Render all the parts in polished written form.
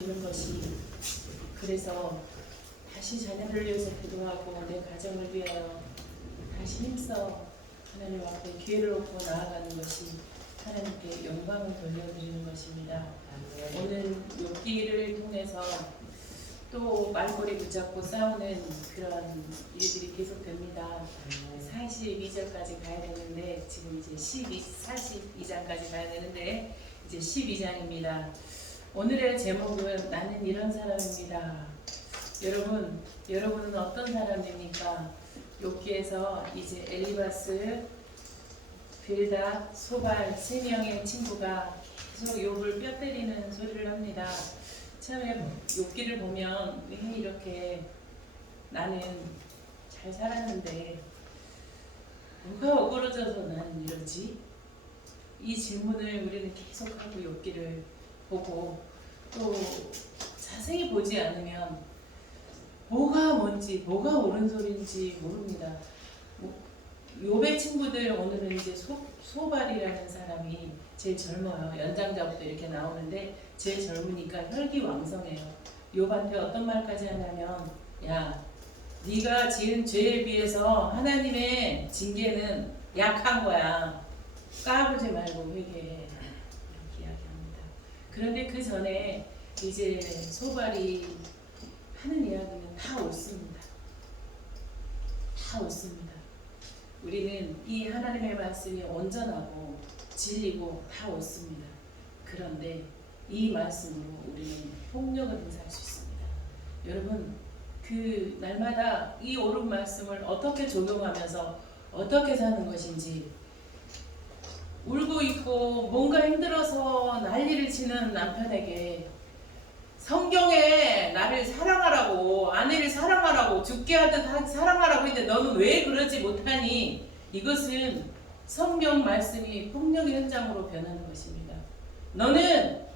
있는 것이, 그래서 다시 자녀를 위해서 기도하고 내 가정을 위하여 다시 힘써 하나님 앞에 기회를 놓고 나아가는 것이 하나님께 영광을 돌려드리는 것입니다. 오늘 욥기를 통해서 또 말꼬리 붙잡고 싸우는 그런 일들이 계속됩니다. 42절까지 가야 되는데 지금 이제 42장까지 가야 되는데 이제 12장입니다. 오늘의 제목은 나는 이런 사람입니다. 여러분은 어떤 사람입니까? 욥기에서 이제 엘리바스, 빌닷, 소발 세 명의 친구가 계속 욥을 뼈 때리는 소리를 합니다. 처음에 욥기를 보면 왜 이렇게 나는 잘 살았는데 뭐가 어그러져서 나는 이러지? 이 질문을 우리는 계속하고 욥기를 보고 또 자세히 보지 않으면 뭐가 뭔지 뭐가 옳은 소리인지 모릅니다. 욥의 친구들 오늘은 이제 소발이라는 사람이 제일 젊어요. 연장자부터 이렇게 나오는데 제일 젊으니까 혈기왕성해요. 욥한테 어떤 말까지 하냐면 야 네가 지은 죄에 비해서 하나님의 징계는 약한 거야. 까불지 말고 회개해. 이렇게 이야기합니다. 그런데 그 전에 이제 소발이 하는 이야기는 다 옳습니다. 다 옳습니다. 우리는 이 하나님의 말씀이 온전하고 진리고 다 옳습니다. 그런데 이 말씀으로 우리는 폭력을 행사할 수 있습니다. 여러분, 그 날마다 이 옳은 말씀을 어떻게 적용하면서 어떻게 사는 것인지, 울고 있고 뭔가 힘들어서 난리를 치는 남편에게 성경에 나를 사랑하라고, 아내를 사랑하라고, 죽게 하듯 사랑하라고 했는데 너는 왜 그러지 못하니? 이것은 성경 말씀이 폭력의 현장으로 변하는 것입니다. 너는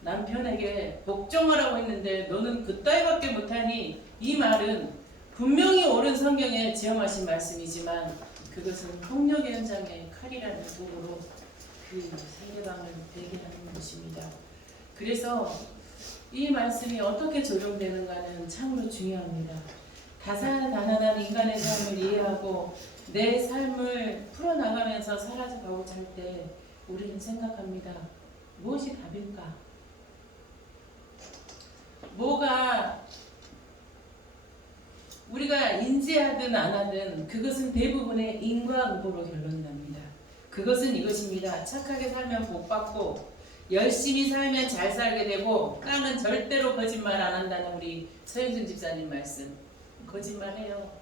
남편에게 복종하라고 했는데 너는 그따위밖에 못하니? 이 말은 분명히 옳은 성경에 지엄하신 말씀이지만 그것은 폭력의 현장의 칼이라는 도구로 그 상대방을 되게 하는 것입니다. 그래서 이 말씀이 어떻게 적용되는가는 참으로 중요합니다. 다사다난한 인간의 삶을 이해하고 내 삶을 풀어나가면서 살아가고자 할 때 우리는 생각합니다. 무엇이 답일까? 뭐가 우리가 인지하든 안 하든 그것은 대부분의 인과응보로 결론이 납니다. 그것은 이것입니다. 착하게 살면 복 받고 열심히 살면 잘 살게 되고 땅은 절대로 거짓말 안 한다는 우리 서영준 집사님 말씀. 거짓말해요.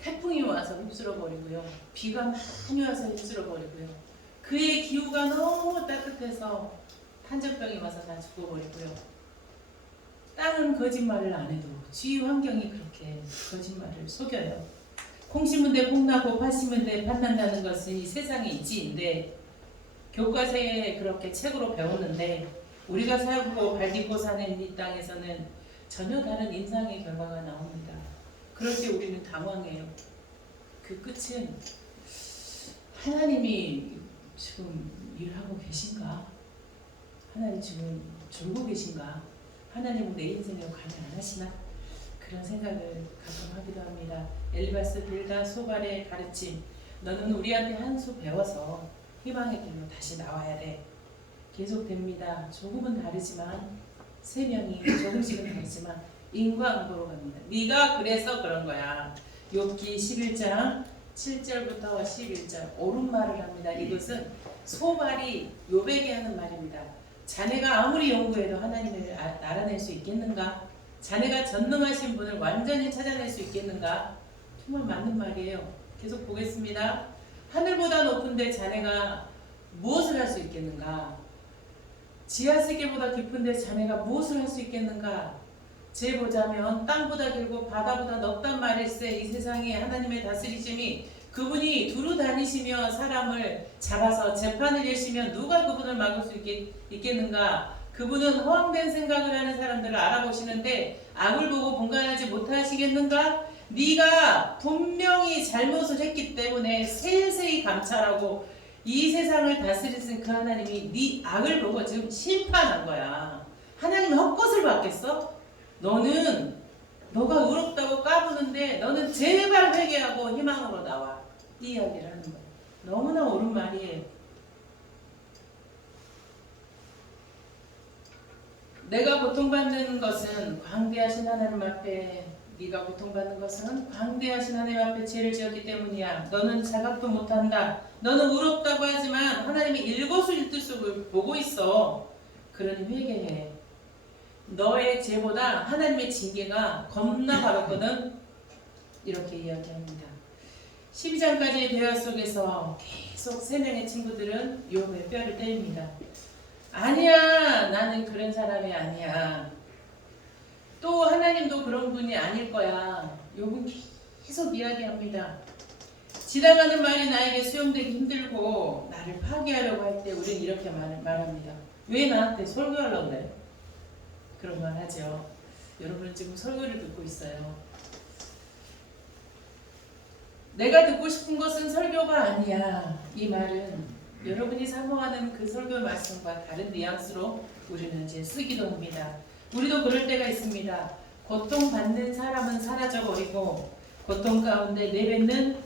태풍이 와서 휩쓸어버리고요. 비가 많이 와서 휩쓸어버리고요. 그의 기후가 너무 따뜻해서 탄저병이 와서 다 죽어버리고요. 땅은 거짓말을 안 해도 주위 환경이 그렇게 거짓말을 속여요. 콩 심은 데 콩나고 팥 심은 데 팥난다는 것은 이 세상의 이치인데 교과서에 그렇게 책으로 배우는데 우리가 살고 발디고 사는 이 땅에서는 전혀 다른 인상의 결과가 나옵니다. 그럴 때 우리는 당황해요. 그 끝은 하나님이 지금 일하고 계신가? 하나님 지금 졸고 계신가? 하나님은 내 인생에 관여 안 하시나? 그런 생각을 가끔 하기도 합니다. 엘리바스, 빌닷, 소발의 가르침. 너는 우리한테 한 수 배워서 희망의 길로 다시 나와야 돼. 계속됩니다. 조금은 다르지만 세 명이 조금씩은 다르지만 인과응보로 갑니다. 네가 그래서 그런 거야. 욥기 11장 7절부터 11절 옳은 말을 합니다. 이것은 소발이 욥에게 하는 말입니다. 자네가 아무리 연구해도 하나님을 알아낼 수 있겠는가? 자네가 전능하신 분을 완전히 찾아낼 수 있겠는가? 정말 맞는 말이에요. 계속 보겠습니다. 하늘보다 높은데 자네가 무엇을 할 수 있겠는가? 지하세계보다 깊은데 자네가 무엇을 할 수 있겠는가? 재보자면 땅보다 길고 바다보다 넓단 말일세. 이 세상에 하나님의 다스리심이 그분이 두루 다니시며 사람을 잡아서 재판을 여시면 누가 그분을 막을 수 있겠는가? 그분은 허황된 생각을 하는 사람들을 알아보시는데 악을 보고 분간하지 못하시겠는가? 네가 분명히 잘못을 했기 때문에 세세히 감찰하고 이 세상을 다스리신 그 하나님이 네 악을 보고 지금 심판한 거야. 하나님이 헛것을 받겠어? 너는 너가 의롭다고 까부는데 너는 제발 회개하고 희망으로 나와. 이 이야기를 하는 거야. 너무나 옳은 말이에요. 내가 고통받는 것은 광대하신 하나님 앞에, 네가 고통받는 것은 광대하신 하나님 앞에 죄를 지었기 때문이야. 너는 자각도 못한다. 너는 의롭다고 하지만 하나님이 일거수일투족을 보고 있어. 그러니 회개해. 너의 죄보다 하나님의 징계가 겁나 가볍거든. 이렇게 이야기합니다. 12장까지의 대화 속에서 계속 세 명의 친구들은 욥의 뼈를 때립니다. 아니야, 나는 그런 사람이 아니야. 또 하나님도 그런 분이 아닐 거야. 욥은 계속 이야기합니다. 지나가는 말이 나에게 수용되기 힘들고 나를 파괴하려고 할 때 우리는 이렇게 말합니다. 왜 나한테 설교하려고 그래? 그런 말 하죠. 여러분은 지금 설교를 듣고 있어요. 내가 듣고 싶은 것은 설교가 아니야. 이 말은 여러분이 사모하는 그 설교 말씀과 다른 뉘앙스로 우리는 이제 쓰기도 합니다. 우리도 그럴 때가 있습니다. 고통받는 사람은 사라져버리고 고통 가운데 내뱉는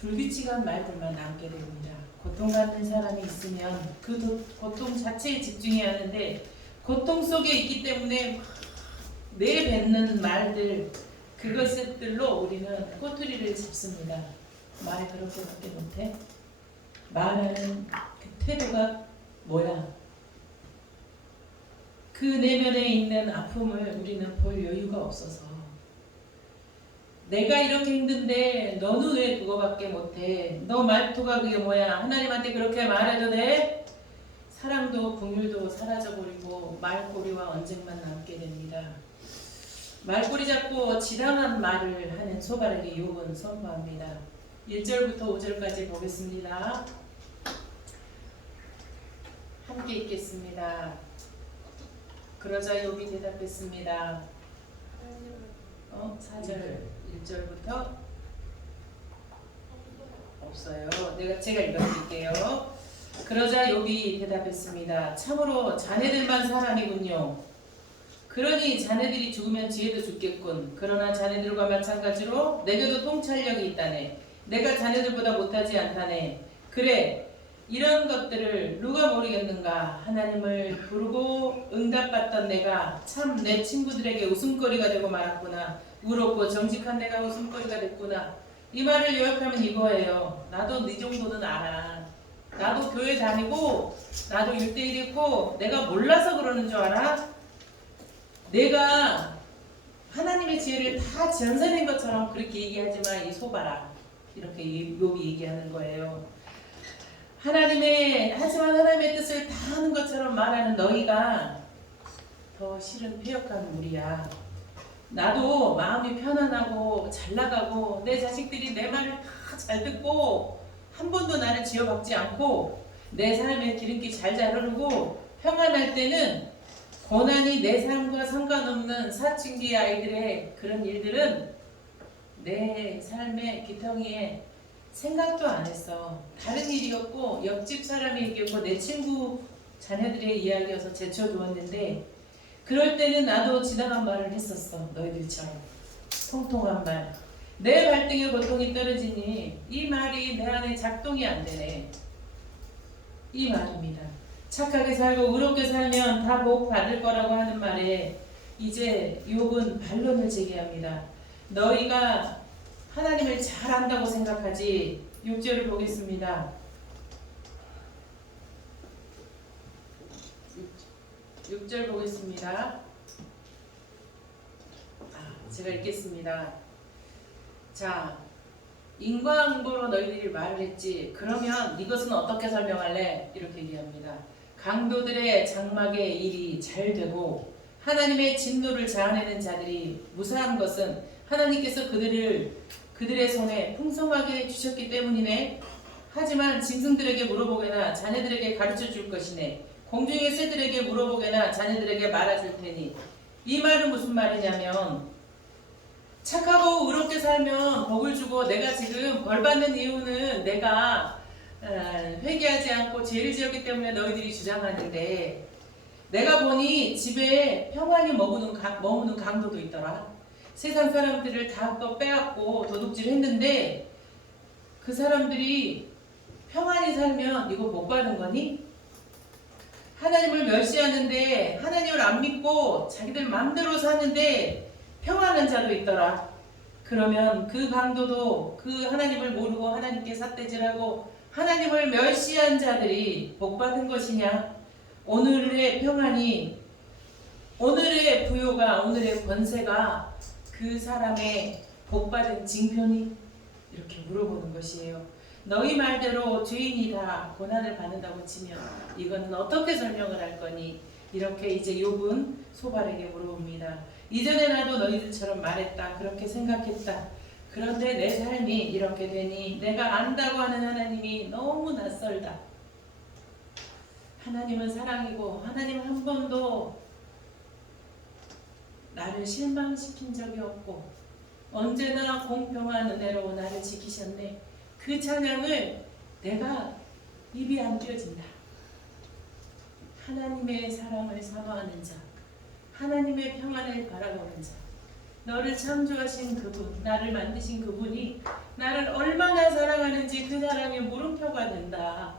불규칙한 말들만 남게 됩니다. 고통받는 사람이 있으면 그 고통 자체에 집중해야 하는데 고통 속에 있기 때문에 내뱉는 말들, 그것들로 우리는 꼬투리를 잡습니다. 말 그렇게밖에 못해? 말하는 그 태도가 뭐야? 그 내면에 있는 아픔을 우리는 볼 여유가 없어서, 내가 이렇게 힘든데 너는 왜 그거밖에 못해? 너 말투가 그게 뭐야? 하나님한테 그렇게 말해도 돼? 사랑도 긍휼도 사라져버리고 말꼬리와 언쟁만 남게 됩니다. 말꼬리 잡고 지당한 말을 하는 소발에게 욥은 선포합니다. 1절부터 5절까지 보겠습니다. 함께 읽겠습니다. 그러자 욥이 대답했습니다. 4절 1절부터 없어요. 제가 읽어드릴게요. 그러자 욥이 대답했습니다. 참으로 자네들만 사람이군요. 그러니 자네들이 죽으면 지혜도 죽겠군. 그러나 자네들과 마찬가지로 내게도 통찰력이 있다네. 내가 자네들보다 못하지 않다네. 그래, 이런 것들을 누가 모르겠는가. 하나님을 부르고 응답받던 내가 참 내 친구들에게 웃음거리가 되고 말았구나. 의롭고 정직한 내가 웃음거리가 됐구나. 이 말을 요약하면 이거예요. 나도 네 정도는 알아. 나도 교회 다니고 나도 1대1했고 내가 몰라서 그러는 줄 알아? 내가 하나님의 지혜를 다 전설인 것처럼 그렇게 얘기하지만 이 소바라, 이렇게 욥이 얘기하는 거예요. 하지만 하나님의 뜻을 다 하는 것처럼 말하는 너희가 더 실은 패역한 우리야. 나도 마음이 편안하고 잘 나가고 내 자식들이 내 말을 다 잘 듣고 한 번도 나를 지어박지 않고 내 삶에 기름기 잘 흐르고 평안할 때는 고난이 내 삶과 상관없는 사춘기 아이들의 그런 일들은 내 삶의 귀퉁이에 생각도 안 했어. 다른 일이었고 옆집 사람의 얘기였고 내 친구 자녀들의 이야기여서 제쳐두었는데 그럴 때는 나도 지나간 말을 했었어. 너희들처럼 통통한 말. 내 발등에 고통이 떨어지니 이 말이 내 안에 작동이 안 되네. 이 말입니다. 착하게 살고 의롭게 살면 다 복 받을 거라고 하는 말에 이제 욥은 반론을 제기합니다. 너희가 하나님을 잘 안다고 생각하지. 6절을 보겠습니다. 6절 보겠습니다. 제가 읽겠습니다. 자, 인과응보로 너희들이 말을 했지. 그러면 이것은 어떻게 설명할래? 이렇게 얘기합니다. 강도들의 장막의 일이 잘 되고 하나님의 진노를 자아내는 자들이 무사한 것은 하나님께서 그들의 손에 풍성하게 주셨기 때문이네. 하지만 짐승들에게 물어보거나 자네들에게 가르쳐 줄 것이네. 공중의 새들에게 물어보거나 자네들에게 말아줄 테니. 이 말은 무슨 말이냐면 착하고 의롭게 살면 복을 주고 내가 지금 벌 받는 이유는 내가 회개하지 않고 죄를 지었기 때문에 너희들이 주장하는데 내가 보니 집에 평안히 머무는 강도도 있더라. 세상 사람들을 다 빼앗고 도둑질 했는데 그 사람들이 평안히 살면 이거 못 받은 거니? 하나님을 멸시하는데 하나님을 안 믿고 자기들 마음대로 사는데 평안한 자도 있더라. 그러면 그 강도도 그 하나님을 모르고 하나님께 삿대질하고 하나님을 멸시한 자들이 복받은 것이냐? 오늘의 평안이, 오늘의 부요가, 오늘의 권세가 그 사람의 복받은 징표니? 이렇게 물어보는 것이에요. 너희 말대로 죄인이 다 고난을 받는다고 치면 이거는 어떻게 설명을 할 거니? 이렇게 이제 욥은 소발에게 물어봅니다. 이전에 나도 너희들처럼 말했다. 그렇게 생각했다. 그런데 내 삶이 이렇게 되니 내가 안다고 하는 하나님이 너무 낯설다. 하나님은 사랑이고 하나님 한 번도 나를 실망시킨 적이 없고 언제나 공평한 은혜로 나를 지키셨네. 그 찬양을 내가 입이 안 띄어진다. 하나님의 사랑을 사모하는 자, 하나님의 평안을 바라보는 자, 너를 창조하신 그분, 나를 만드신 그분이 나를 얼마나 사랑하는지 그 사랑에 물음표가 된다.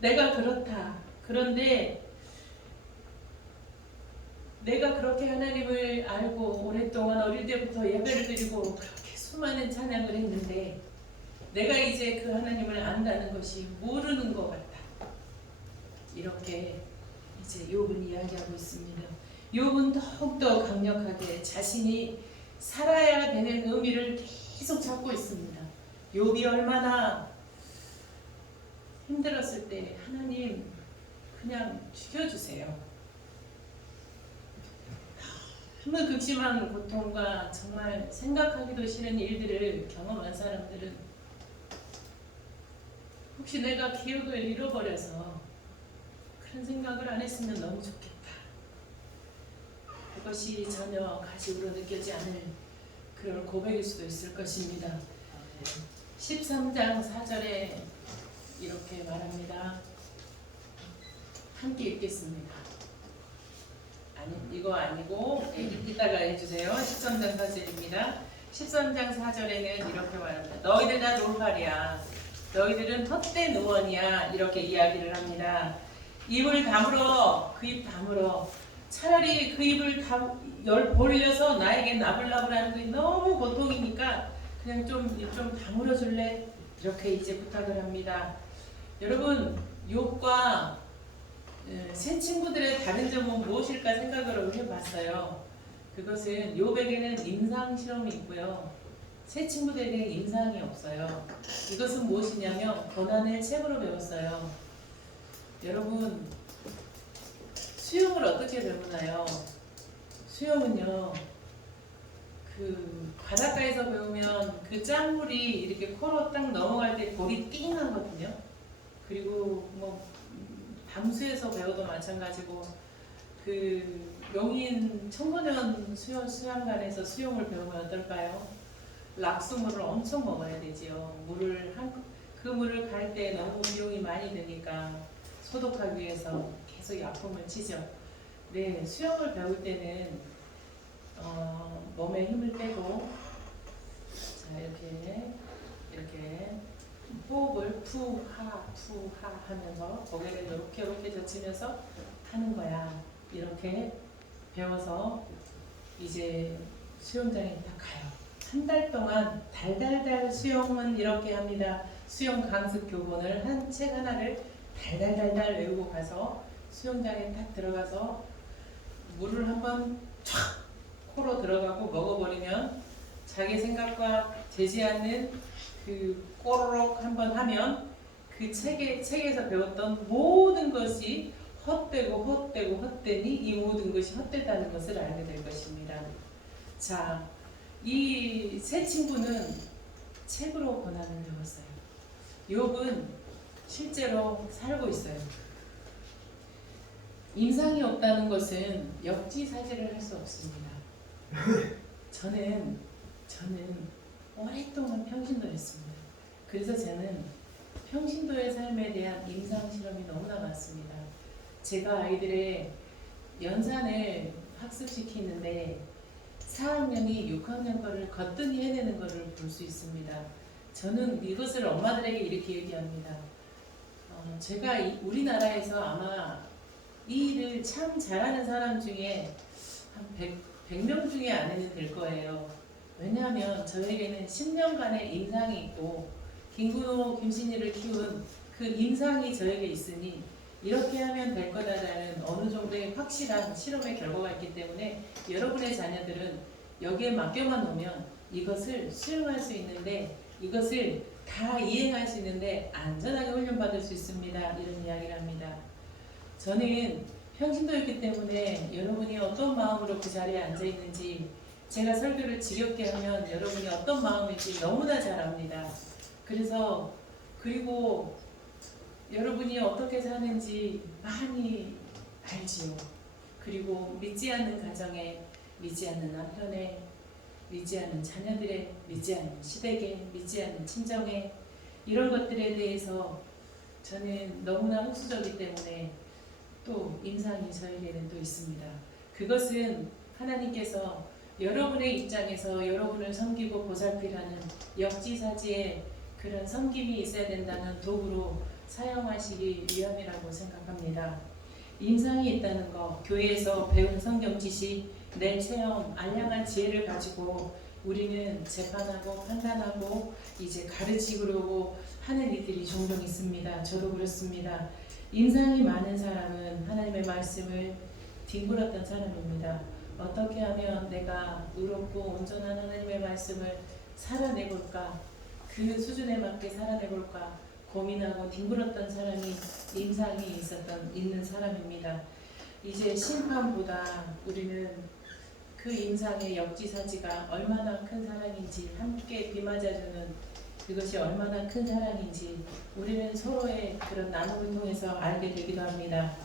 내가 그렇다. 그런데 내가 그렇게 하나님을 알고 오랫동안 어릴 때부터 예배를 드리고 그렇게 수많은 찬양을 했는데 내가 이제 그 하나님을 안다는 것이 모르는 것 같다. 이렇게 이제 욥은 이야기하고 있습니다. 욥은 더욱더 강력하게 자신이 살아야 되는 의미를 계속 찾고 있습니다. 욥이 얼마나 힘들었을 때 하나님 그냥 죽여주세요. 정말 극심한 고통과 정말 생각하기도 싫은 일들을 경험한 사람들은 혹시 내가 기억을 잃어버려서 그런 생각을 안 했으면 너무 좋겠다. 그것이 전혀 가식으로 느껴지지 않을 그런 고백일 수도 있을 것입니다. 13장 4절에 이렇게 말합니다. 함께 읽겠습니다. 아니, 이거 아니고 이따가 해주세요. 13장 4절입니다. 13장 4절에는 이렇게 말합니다. 너희들 다 돌팔이야. 너희들은 헛된 의원이야. 이렇게 이야기를 합니다. 입을 다물어. 그 입 다물어. 차라리 그 입을 벌려서 나에게 나불나불하는 게 너무 고통이니까 그냥 좀 다물어 줄래? 이렇게 이제 부탁을 합니다. 여러분, 욥과 새 친구들의 다른 점은 무엇일까 생각을 해봤어요. 그것은 욥에게는 임상 실험이 있고요. 새 친구들에게는 임상이 없어요. 이것은 무엇이냐면 고난을 책으로 배웠어요. 여러분, 수영을 어떻게 배우나요? 수영은요, 그 바닷가에서 배우면 그 짠물이 이렇게 코로 딱 넘어갈 때 볼이 띵 하거든요. 그리고 뭐 담수에서 배워도 마찬가지고 그 용인 청소년 수영관에서 수영을 배우면 어떨까요? 락수물을 엄청 먹어야 되지요. 그 물을 갈 때 너무 비용이 많이 드니까 소독하기 위해서 계속 약품을 치죠. 네, 수영을 배울 때는 몸에 힘을 빼고 자 이렇게 호흡을 푸하 하면서 고개를 이렇게 젖히면서 하는 거야. 이렇게 배워서 이제 수영장에 딱 가요. 한 달 동안 달달달 수영은 이렇게 합니다. 수영 강습 교본을 한 책 하나를 달달달달 외우고 가서 수영장에 딱 들어가서 물을 한번 촥 코로 들어가고 먹어버리면 자기 생각과 되지 않는 그 꼬르륵 한번 하면 그 책에서 배웠던 모든 것이 헛되니 이 모든 것이 헛되다는 것을 알게 될 것입니다. 자, 이 세 친구는 책으로 고난을 배웠어요. 욥은 실제로 살고 있어요. 임상이 없다는 것은 역지사지를 할 수 없습니다. 저는 오랫동안 평신도 했습니다. 그래서 저는 평신도의 삶에 대한 임상 실험이 너무나 많습니다. 제가 아이들의 연산을 학습시키는데 4학년이 6학년 거를 거뜬히 해내는 것을 볼 수 있습니다. 저는 이것을 엄마들에게 이렇게 얘기합니다. 제가 우리나라에서 아마 이 일을 참 잘하는 사람 중에 한 100명 중에 안에는 될 거예요. 왜냐하면 저에게는 10년간의 임상이 있고 김근호, 김신희를 키운 그 임상이 저에게 있으니 이렇게 하면 될 거다라는 어느 정도의 확실한 실험의 결과가 있기 때문에 여러분의 자녀들은 여기에 맡겨만 놓으면 이것을 수용할 수 있는데 이것을 다 이행할 수 있는데 안전하게 훈련받을 수 있습니다. 이런 이야기를 합니다. 저는 평신도였기 때문에 여러분이 어떤 마음으로 그 자리에 앉아 있는지 제가 설교를 지겹게 하면 여러분이 어떤 마음인지 너무나 잘 압니다. 그리고 여러분이 어떻게 사는지 많이 알지요. 그리고 믿지 않는 가정에, 믿지 않는 남편에, 믿지 않는 자녀들의, 믿지 않는 시댁에, 믿지 않는 친정에 이런 것들에 대해서 저는 너무나 흑수저이기 때문에 또 임상이 저에게는 또 있습니다. 그것은 하나님께서 여러분의 입장에서 여러분을 섬기고 보살피라는 역지사지의 그런 섬김이 있어야 된다는 도구로 사용하시기 위함이라고 생각합니다. 임상이 있다는 것, 교회에서 배운 성경 지식, 내 체험, 알량한 지혜를 가지고 우리는 재판하고 판단하고 이제 가르치려고 하는 이들이 종종 있습니다. 저도 그렇습니다. 임상이 많은 사람은 하나님의 말씀을 뒹굴었던 사람입니다. 어떻게 하면 내가 의롭고 온전한 하나님의 말씀을 살아내볼까, 그 수준에 맞게 살아내볼까 고민하고 뒹굴었던 사람이 임상이 있는 사람입니다. 이제 심판보다 우리는 그 임상의 역지사지가 얼마나 큰 사랑인지, 함께 비 맞아주는 그것이 얼마나 큰 사랑인지 우리는 서로의 그런 나눔을 통해서 알게 되기도 합니다.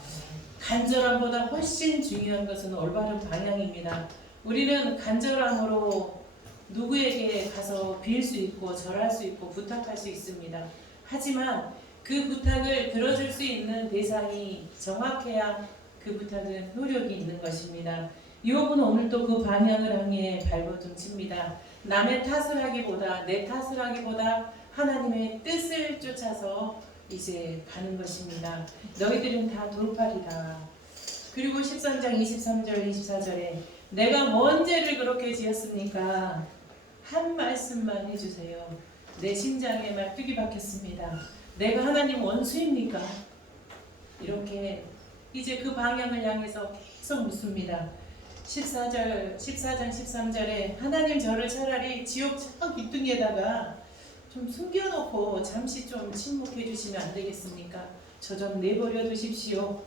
간절함보다 훨씬 중요한 것은 올바른 방향입니다. 우리는 간절함으로 누구에게 가서 빌 수 있고 절할 수 있고 부탁할 수 있습니다. 하지만 그 부탁을 들어줄 수 있는 대상이 정확해야 그 부탁은 효력이 있는 것입니다. 욥은 오늘 또 그 방향을 향해 발버둥 칩니다. 남의 탓을 하기보다 내 탓을 하기보다 하나님의 뜻을 쫓아서 이제 가는 것입니다. 너희들은 다 돌팔이다. 그리고 13장 23절 24절에 내가 뭔 죄를 그렇게 지었습니까? 한 말씀만 해주세요. 내 심장에 말뚝이 박혔습니다. 내가 하나님 원수입니까? 이렇게 이제 그 방향을 향해서 계속 묻습니다. 14장 13절에 하나님 저를 차라리 지옥 저 귀퉁이에다가 좀 숨겨놓고 잠시 좀 침묵해 주시면 안 되겠습니까? 저 좀 내버려 두십시오.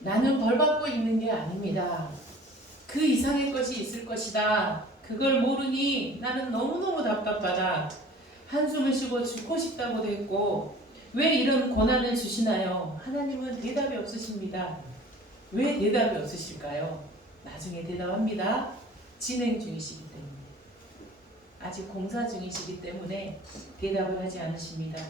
나는 벌받고 있는 게 아닙니다. 그 이상의 것이 있을 것이다. 그걸 모르니 나는 너무너무 답답하다. 한숨을 쉬고 죽고 싶다고도 했고 왜 이런 고난을 주시나요? 하나님은 대답이 없으십니다. 왜 대답이 없으실까요? 나중에 대답합니다. 진행 중이시기 때문에. 아직 공사 중이시기 때문에 대답을 하지 않으십니다.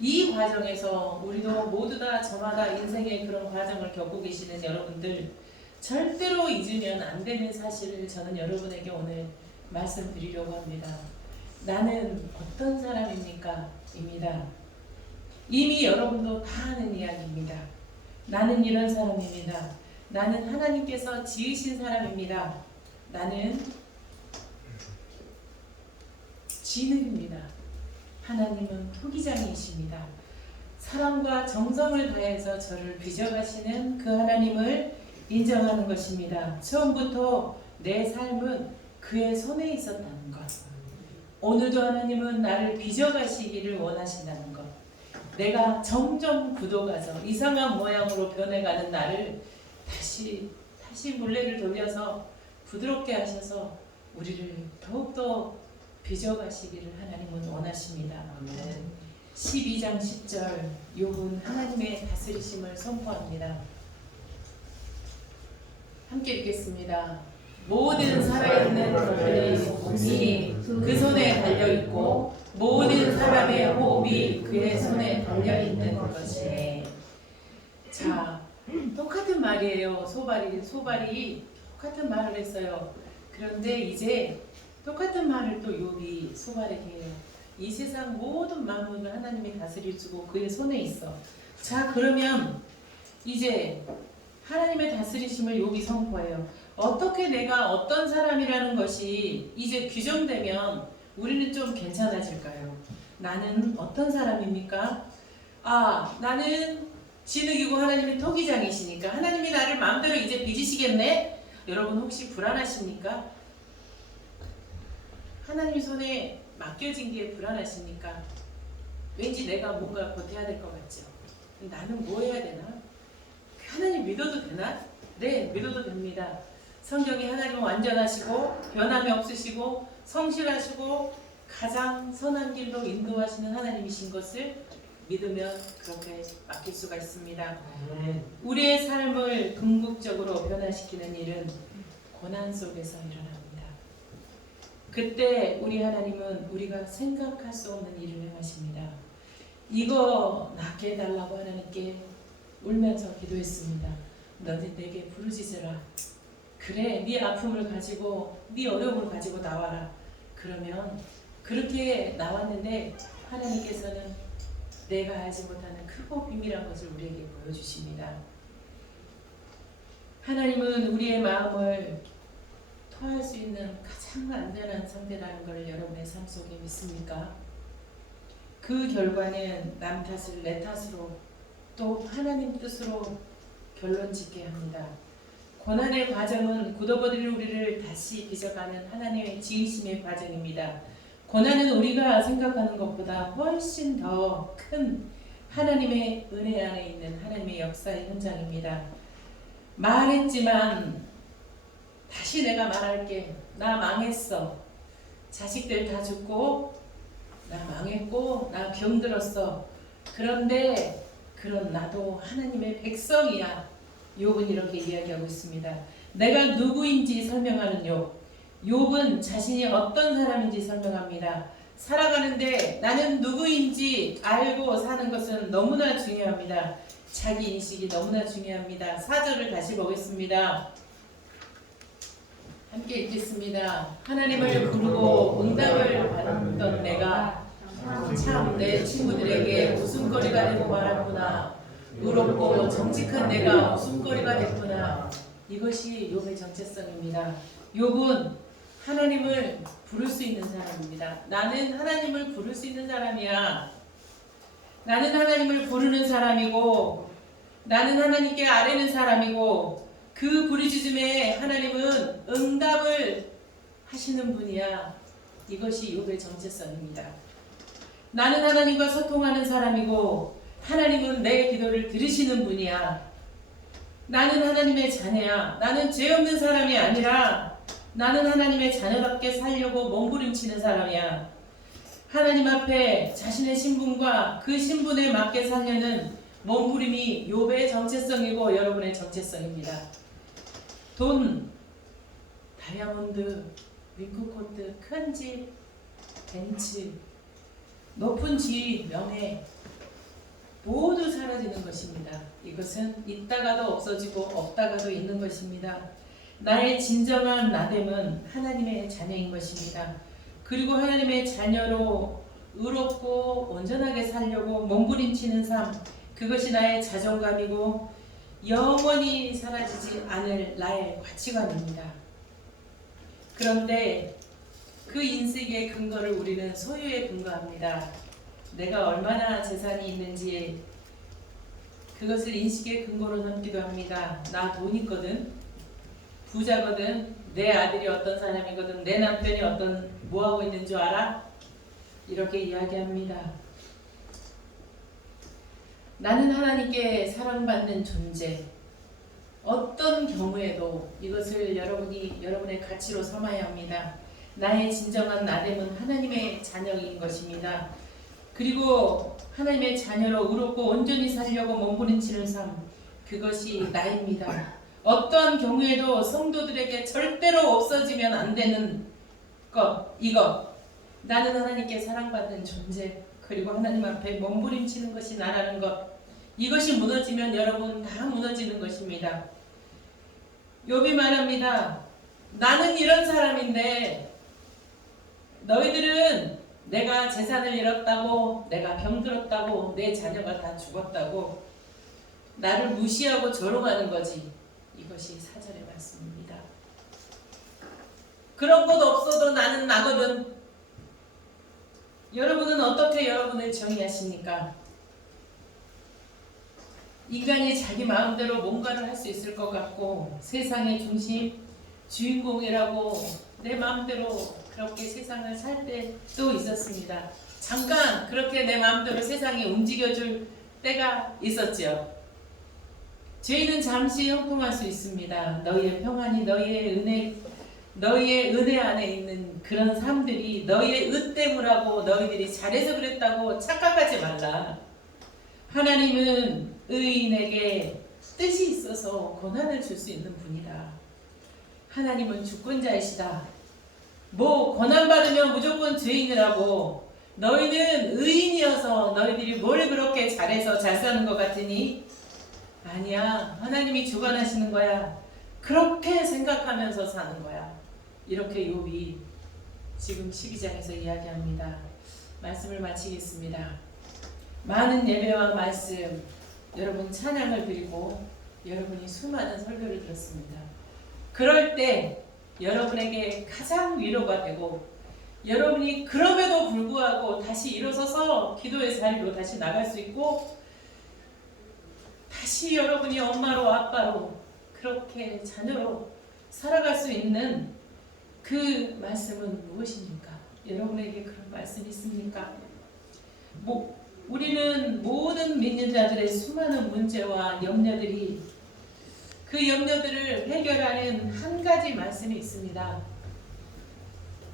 이 과정에서 우리도 모두 다 저마다 인생의 그런 과정을 겪고 계시는 여러분들 절대로 잊으면 안 되는 사실을 저는 여러분에게 오늘 말씀드리려고 합니다. 나는 어떤 사람입니까? 입니다. 이미 여러분도 다 아는 이야기입니다. 나는 이런 사람입니다. 나는 하나님께서 지으신 사람입니다. 나는 진흙입니다. 하나님은 토기장이십니다. 사랑과 정성을 다해서 저를 빚어가시는 그 하나님을 인정하는 것입니다. 처음부터 내 삶은 그의 손에 있었다는 것. 오늘도 하나님은 나를 빚어가시기를 원하신다는 것. 내가 점점 굳어가서 이상한 모양으로 변해가는 나를 다시 물레를 돌려서 부드럽게 하셔서 우리를 더욱더 빚어가시기를 하나님은 원하십니다. 12장 10절 욥은 하나님의 다스리심을 선포합니다. 함께 읽겠습니다. 모든 살아있는 것들이 몸이 그 손에 달려있고 모든 사람의 호흡이 그의 손에 달려있는 것이네. 자, 똑같은 말이에요. 소발이 똑같은 말을 했어요. 그런데 이제 똑같은 말을 또 욥이 소발에게 해요. 이 세상 모든 만물을 하나님이 다스리시고 그의 손에 있어. 자, 그러면 이제 하나님의 다스리심을 욥이 선포해요. 어떻게 내가 어떤 사람이라는 것이 이제 규정되면 우리는 좀 괜찮아질까요? 나는 어떤 사람입니까? 아, 나는 진흙이고 하나님은 토기장이시니까 하나님이 나를 마음대로 이제 빚으시겠네? 여러분 혹시 불안하십니까? 하나님 손에 맡겨진 게 불안하십니까? 왠지 내가 뭔가 버텨야 될 것 같죠? 나는 뭐 해야 되나? 하나님 믿어도 되나? 네, 믿어도 됩니다. 성경에 하나님은 완전하시고 변함이 없으시고 성실하시고 가장 선한 길로 인도하시는 하나님이신 것을 믿으면 그렇게 맡길 수가 있습니다. 우리의 삶을 궁극적으로 변화시키는 일은 고난 속에서 일어납니다. 그때 우리 하나님은 우리가 생각할 수 없는 일을 행하십니다. 이거 낫게 해달라고 하나님께 울면서 기도했습니다. 너는 내게 부르짖으라. 그래, 네 아픔을 가지고 네 어려움을 가지고 나와라. 그러면 그렇게 나왔는데 하나님께서는 내가 알지 못하는 크고 비밀한 것을 우리에게 보여주십니다. 하나님은 우리의 마음을 토할 수 있는 가장 안전한 상대라는 것을 여러분의 삶 속에 믿습니까? 그 결과는 남 탓을 내 탓으로 또 하나님 뜻으로 결론 짓게 합니다. 고난의 과정은 굳어버릴 우리를 다시 빚어가는 하나님의 지으심의 과정입니다. 고난은 우리가 생각하는 것보다 훨씬 더 큰 하나님의 은혜 안에 있는 하나님의 역사의 현장입니다. 말했지만 다시 내가 말할게. 나 망했어. 자식들 다 죽고 나 망했고 나 병들었어. 그런데 그런 나도 하나님의 백성이야. 욥은 이렇게 이야기하고 있습니다. 내가 누구인지 설명하는 욥. 욥은 자신이 어떤 사람인지 설명합니다. 살아가는데 나는 누구인지 알고 사는 것은 너무나 중요합니다. 자기 인식이 너무나 중요합니다. 4절을 다시 보겠습니다. 함께 읽겠습니다. 하나님을 부르고 응답을 받았던 내가 참 내 친구들에게 웃음거리가 되고 말았구나. 의롭고 정직한 내가 웃음거리가 됐구나. 이것이 욥의 정체성입니다. 욥은 하나님을 부를 수 있는 사람입니다. 나는 하나님을 부를 수 있는 사람이야. 나는 하나님을 부르는 사람이고 나는 하나님께 아뢰는 사람이고 그 부르짖음에 하나님은 응답을 하시는 분이야. 이것이 욥의 정체성입니다. 나는 하나님과 소통하는 사람이고 하나님은 내 기도를 들으시는 분이야. 나는 하나님의 자녀야. 나는 죄 없는 사람이 아니라 나는 하나님의 자녀답게 살려고 몸부림치는 사람이야. 하나님 앞에 자신의 신분과 그 신분에 맞게 살려는 몸부림이 욥의 정체성이고 여러분의 정체성입니다. 돈, 다이아몬드, 윙크코트, 큰 집, 벤츠, 높은 지위, 명예 모두 사라지는 것입니다. 이것은 있다가도 없어지고 없다가도 있는 것입니다. 나의 진정한 나됨은 하나님의 자녀인 것입니다. 그리고 하나님의 자녀로 의롭고 온전하게 살려고 몸부림치는 삶, 그것이 나의 자존감이고 영원히 사라지지 않을 나의 가치관입니다. 그런데 그 인식의 근거를 우리는 소유에 근거합니다. 내가 얼마나 재산이 있는지 그것을 인식의 근거로 삼기도 합니다. 나 돈 있거든, 부자거든, 내 아들이 어떤 사람이거든, 내 남편이 뭐하고 있는 줄 알아? 이렇게 이야기합니다. 나는 하나님께 사랑받는 존재. 어떤 경우에도 이것을 여러분의 가치로 삼아야 합니다. 나의 진정한 나됨은 하나님의 자녀인 것입니다. 그리고 하나님의 자녀로 의롭고 온전히 살려고 몸부림치는 삶, 그것이 나입니다. 어떠한 경우에도 성도들에게 절대로 없어지면 안 되는 것, 이것. 나는 하나님께 사랑받는 존재, 그리고 하나님 앞에 몸부림치는 것이 나라는 것. 이것이 무너지면 여러분 다 무너지는 것입니다. 욥이 말합니다. 나는 이런 사람인데 너희들은 내가 재산을 잃었다고, 내가 병들었다고, 내 자녀가 다 죽었다고 나를 무시하고 조롱하는 거지. 이것이 사절의 말씀입니다. 그런 것 없어도 나는 나거든. 여러분은 어떻게 여러분을 정의하십니까? 인간이 자기 마음대로 뭔가를 할 수 있을 것 같고 세상의 중심, 주인공이라고 내 마음대로 그렇게 세상을 살 때도 있었습니다. 잠깐 그렇게 내 마음대로 세상이 움직여줄 때가 있었죠. 죄인은 잠시 형통할 수 있습니다. 너희의 평안이 너희의 은혜 안에 있는 그런 삶들이 너희의 의때문하고 너희들이 잘해서 그랬다고 착각하지 말라. 하나님은 의인에게 뜻이 있어서 고난을 줄 수 있는 분이다. 하나님은 주권자이시다. 뭐 고난받으면 무조건 죄인이라고, 너희는 의인이어서 너희들이 뭘 그렇게 잘해서 잘 사는 것 같으니? 아니야, 하나님이 주관하시는 거야. 그렇게 생각하면서 사는 거야. 이렇게 욥이 지금 12장에서 이야기합니다. 말씀을 마치겠습니다. 많은 예배와 말씀, 여러분 찬양을 드리고 여러분이 수많은 설교를 들었습니다. 그럴 때 여러분에게 가장 위로가 되고, 여러분이 그럼에도 불구하고 다시 일어서서 기도의 자리로 다시 나갈 수 있고, 다시 여러분이 엄마로 아빠로 그렇게 자녀로 살아갈 수 있는 그 말씀은 무엇입니까? 여러분에게 그런 말씀이 있습니까? 우리는 모든 믿는 자들의 수많은 문제와 염려들이, 그 염려들을 해결하는 한 가지 말씀이 있습니다.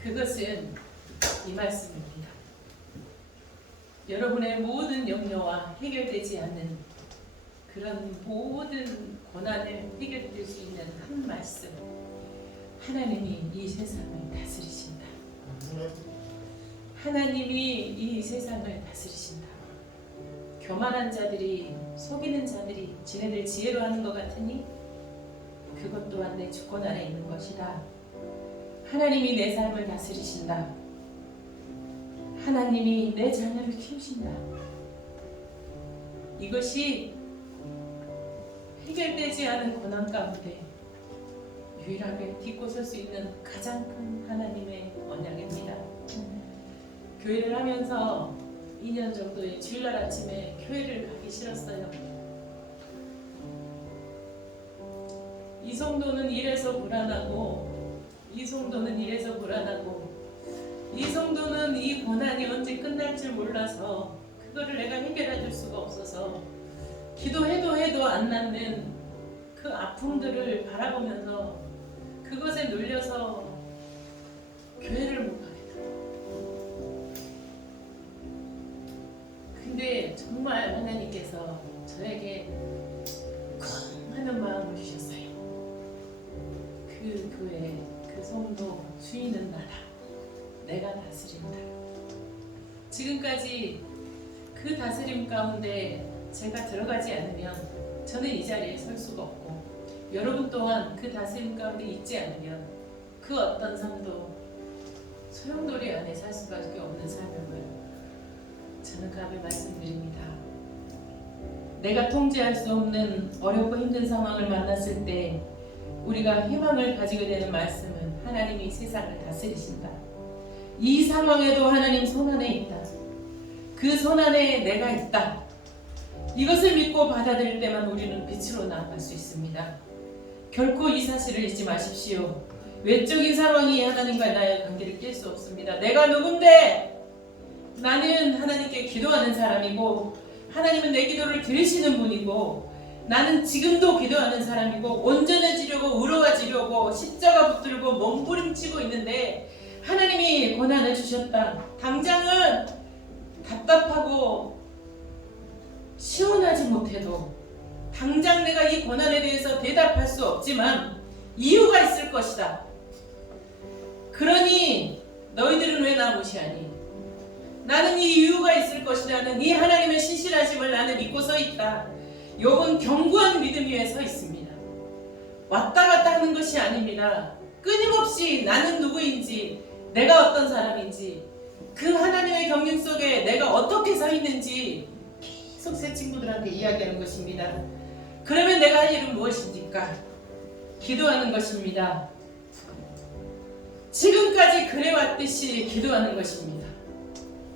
그것은 이 말씀입니다. 여러분의 모든 염려와 해결되지 않는 그런 모든 고난을 해결될 수 있는 한 말씀. 하나님이 이 세상을 다스리신다. 하나님이 이 세상을 다스리신다. 교만한 자들이, 속이는 자들이 지네들 지혜로 하는 것 같으니 그것 또한 내 주권 아래 있는 것이다. 하나님이 내 삶을 다스리신다. 하나님이 내 자녀를 키우신다. 이것이 해결되지 않은 고난 가운데 유일하게 딛고 설 수 있는 가장 큰 하나님의 언약입니다. 교회를 하면서 2년 정도의 주일날 아침에 교회를 가기 싫었어요. 이 성도는 이래서 불안하고, 이 성도는 이래서 불안하고, 이 성도는 이 고난이 언제 끝날 줄 몰라서 그거를 내가 해결해 줄 수가 없어서 기도해도 안 낫는 그 아픔들을 바라보면서 그것에 눌려서 교회를 못 가겠다. 근데 정말 하나님께서 저에게 쿵 하는 마음을 주셨어요. 그 교회, 그 성도 주인은 나다. 내가 다스린다. 지금까지 그 다스림 가운데 제가 들어가지 않으면 저는 이 자리에 설 수가 없고, 여러분 또한 그 다스림 가운데 있지 않으면 그 어떤 삶도 소용돌이 안에 살 수밖에 없는 삶임을 저는 감히 말씀드립니다. 내가 통제할 수 없는 어렵고 힘든 상황을 만났을 때 우리가 희망을 가지게 되는 말씀은 하나님이 세상을 다스리신다. 이 상황에도 하나님 손안에 있다. 그 손안에 내가 있다. 이것을 믿고 받아들일 때만 우리는 빛으로 나아갈 수 있습니다. 결코 이 사실을 잊지 마십시오. 외적인 상황이 하나님과 나의 관계를 깰 수 없습니다. 내가 누군데? 나는 하나님께 기도하는 사람이고, 하나님은 내 기도를 들으시는 분이고, 나는 지금도 기도하는 사람이고, 온전해지려고 의로워지려고 십자가 붙들고 몸부림치고 있는데 하나님이 고난을 주셨다. 당장은 답답하고 시원하지 못해도 당장 내가 이 고난에 대해서 대답할 수 없지만 이유가 있을 것이다. 그러니 너희들은 왜 나 무시하니? 나는 이 이유가 있을 것이라는 이 하나님의 신실하심을 나는 믿고 서 있다. 욥은 견고한 믿음 위에 서 있습니다. 왔다 갔다 하는 것이 아닙니다. 끊임없이 나는 누구인지, 내가 어떤 사람인지, 그 하나님의 경륜 속에 내가 어떻게 서 있는지 계속 새 친구들한테 이야기하는 것입니다. 그러면 내가 할 일은 무엇입니까? 기도하는 것입니다. 지금까지 그래왔듯이 기도하는 것입니다.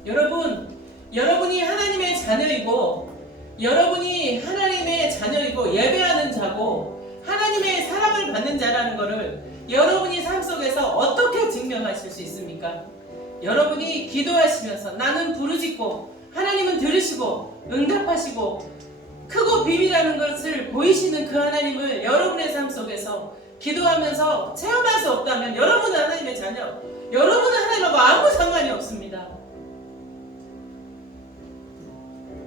여러분이 하나님의 자녀이고, 여러분이 하나님의 자녀이고 예배하는 자고 하나님의 사랑을 받는 자라는 것을 여러분이 삶 속에서 어떻게 증명하실 수 있습니까? 여러분이 기도하시면서 나는 부르짖고 하나님은 들으시고 응답하시고 크고 비밀하는 것을 보이시는 그 하나님을 여러분의 삶 속에서 기도하면서 체험할 수 없다면 여러분은 하나님의 자녀, 여러분은 하나님하고 아무 상관이 없습니다.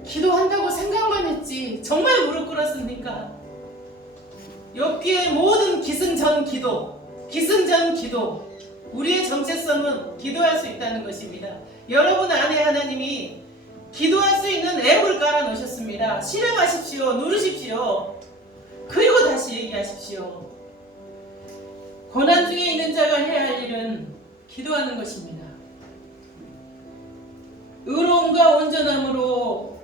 기도한다고 생각만 했지 정말 무릎 꿇었습니까? 욥기의 모든 기승전 기도, 우리의 정체성은 기도할 수 있다는 것입니다. 여러분 안에 하나님이 기도할 수 있는 앱을 깔아 놓으셨습니다. 실행하십시오. 누르십시오. 그리고 다시 얘기하십시오. 고난 중에 있는 자가 해야 할 일은 기도하는 것입니다. 의로움과 온전함으로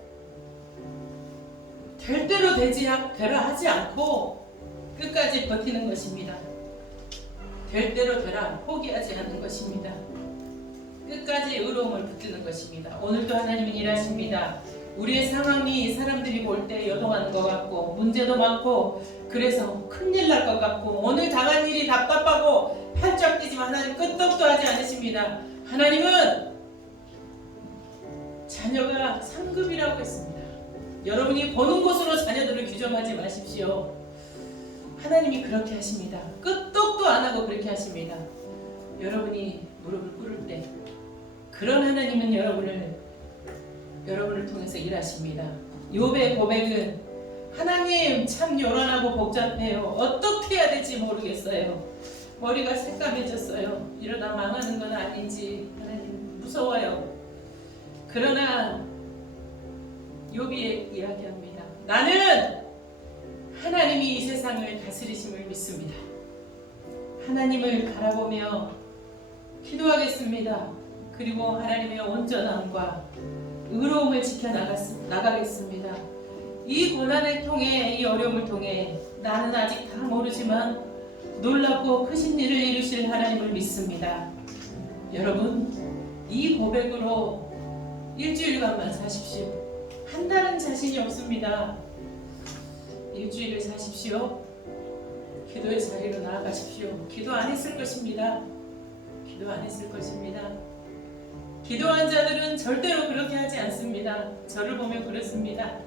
될 대로 되라 하지 않고 끝까지 버티는 것입니다. 될 대로 되라 포기하지 않는 것입니다. 끝까지 의로움을 붙드는 것입니다. 오늘도 하나님은 일하십니다. 우리의 상황이 사람들이 볼 때 여동하는 것 같고 문제도 많고 그래서 큰일 날 것 같고 오늘 당한 일이 답답하고 팔짝 뛰지만 하나님 끄떡도 하지 않으십니다. 하나님은 자녀가 상급이라고 했습니다. 여러분이 보는 곳으로 자녀들을 규정하지 마십시오. 하나님이 그렇게 하십니다. 끄떡도 안 하고 그렇게 하십니다. 여러분이 무릎을 꿇을 때 그런 하나님은 여러분을 통해서 일하십니다. 욥의 고백은 하나님 참 요란하고 복잡해요. 어떻게 해야 될지 모르겠어요. 머리가 새까매졌어요. 이러다 망하는 건 아닌지 하나님 무서워요. 그러나 욥이 이야기합니다. 나는 하나님이 이 세상을 다스리심을 믿습니다. 하나님을 바라보며 기도하겠습니다. 그리고 하나님의 온전함과 의로움을 지켜나가겠습니다. 이 고난을 통해 이 어려움을 통해 나는 아직 다 모르지만 놀랍고 크신 일을 이루실 하나님을 믿습니다. 여러분 이 고백으로 일주일간만 사십시오. 한 달은 자신이 없습니다. 일주일을 사십시오. 기도의 자리로 나아가십시오. 기도 안 했을 것입니다. 기도 안 했을 것입니다. 기도한 자들은 절대로 그렇게 하지 않습니다. 저를 보면 그렇습니다.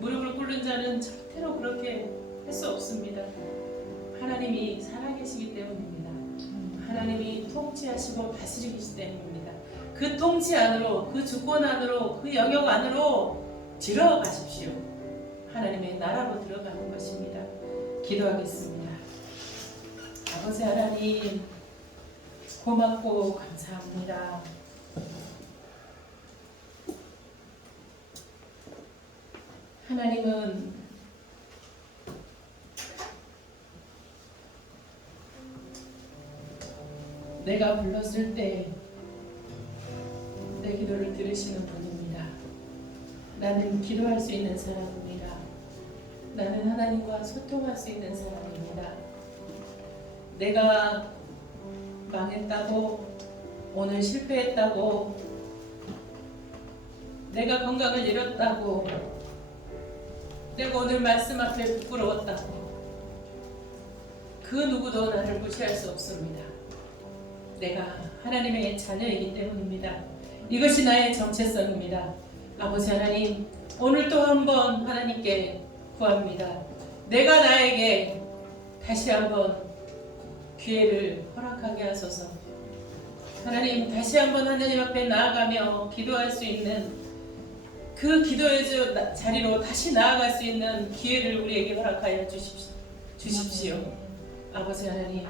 무릎을 꿇는 자는 절대로 그렇게 할 수 없습니다. 하나님이 살아계시기 때문입니다. 하나님이 통치하시고 다스리기 때문입니다. 그 통치 안으로, 그 주권 안으로, 그 영역 안으로 들어가십시오. 하나님의 나라로 들어가는 것입니다. 기도하겠습니다. 아버지 하나님 고맙고 감사합니다. 하나님은 내가 불렀을 때 내 기도를 들으시는 분입니다. 나는 기도할 수 있는 사람입니다. 나는 하나님과 소통할 수 있는 사람입니다. 내가 망했다고, 오늘 실패했다고, 내가 건강을 잃었다고, 내가 오늘 말씀 앞에 부끄러웠다고, 그 누구도 나를 무시할 수 없습니다. 내가 하나님의 자녀이기 때문입니다. 이것이 나의 정체성입니다. 아버지 하나님, 오늘 또 한번 하나님께 구합니다. 내가 나에게 다시 한번 기회를 허락하게 하소서. 하나님, 다시 한번 하나님 앞에 나아가며 기도할 수 있는 그 기도의 자리로 다시 나아갈 수 있는 기회를 우리에게 허락하여 주십시오. 아버지 하나님,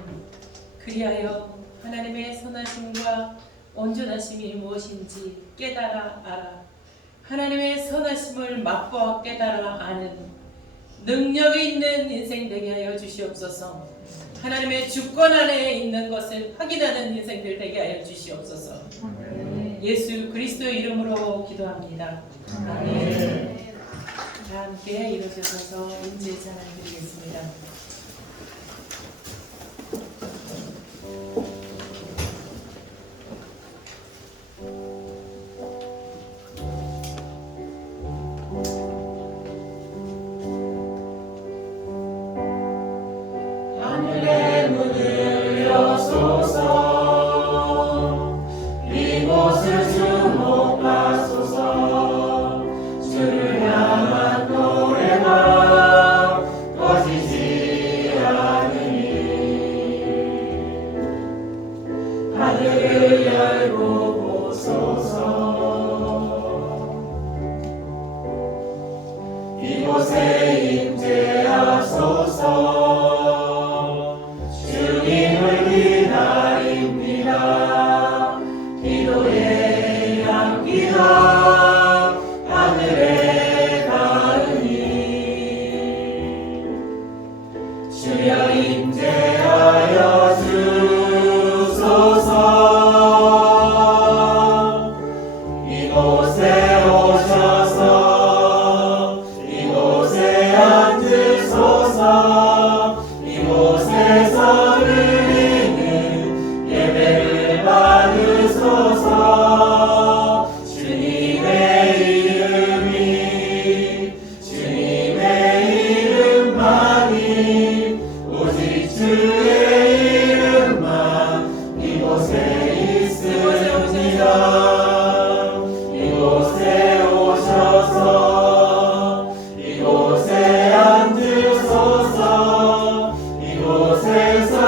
그리하여 하나님의 선하심과 온전하심이 무엇인지 깨달아 알아 하나님의 선하심을 맛보아 깨달아 아는 능력이 있는 인생 되게 하여 주시옵소서. 하나님의 주권 안에 있는 것을 확인하는 인생들 되게 하여 주시옵소서. 예수 그리스도의 이름으로 기도합니다. 아멘. 다 함께 일어서서 은혜의 찬양 드리겠습니다. 하늘의 문을 여소서 이곳을 주목하소서 주를 향한 노래가 꺼지지 않으니 하늘을 열고 보소서 이곳에 임재하소서 주님을 기다립니다. 기도의 향기가 하늘에 닿으니 주여 임재하여 주소서 이곳에 오셔서 이곳에 앉으소서 이곳에서 드리는 예배를 받으소서 주님의 이름만이 오직 주의 이름만 이곳에 있습니다. 이곳에 오셔서 이곳에 앉으소서 이곳에서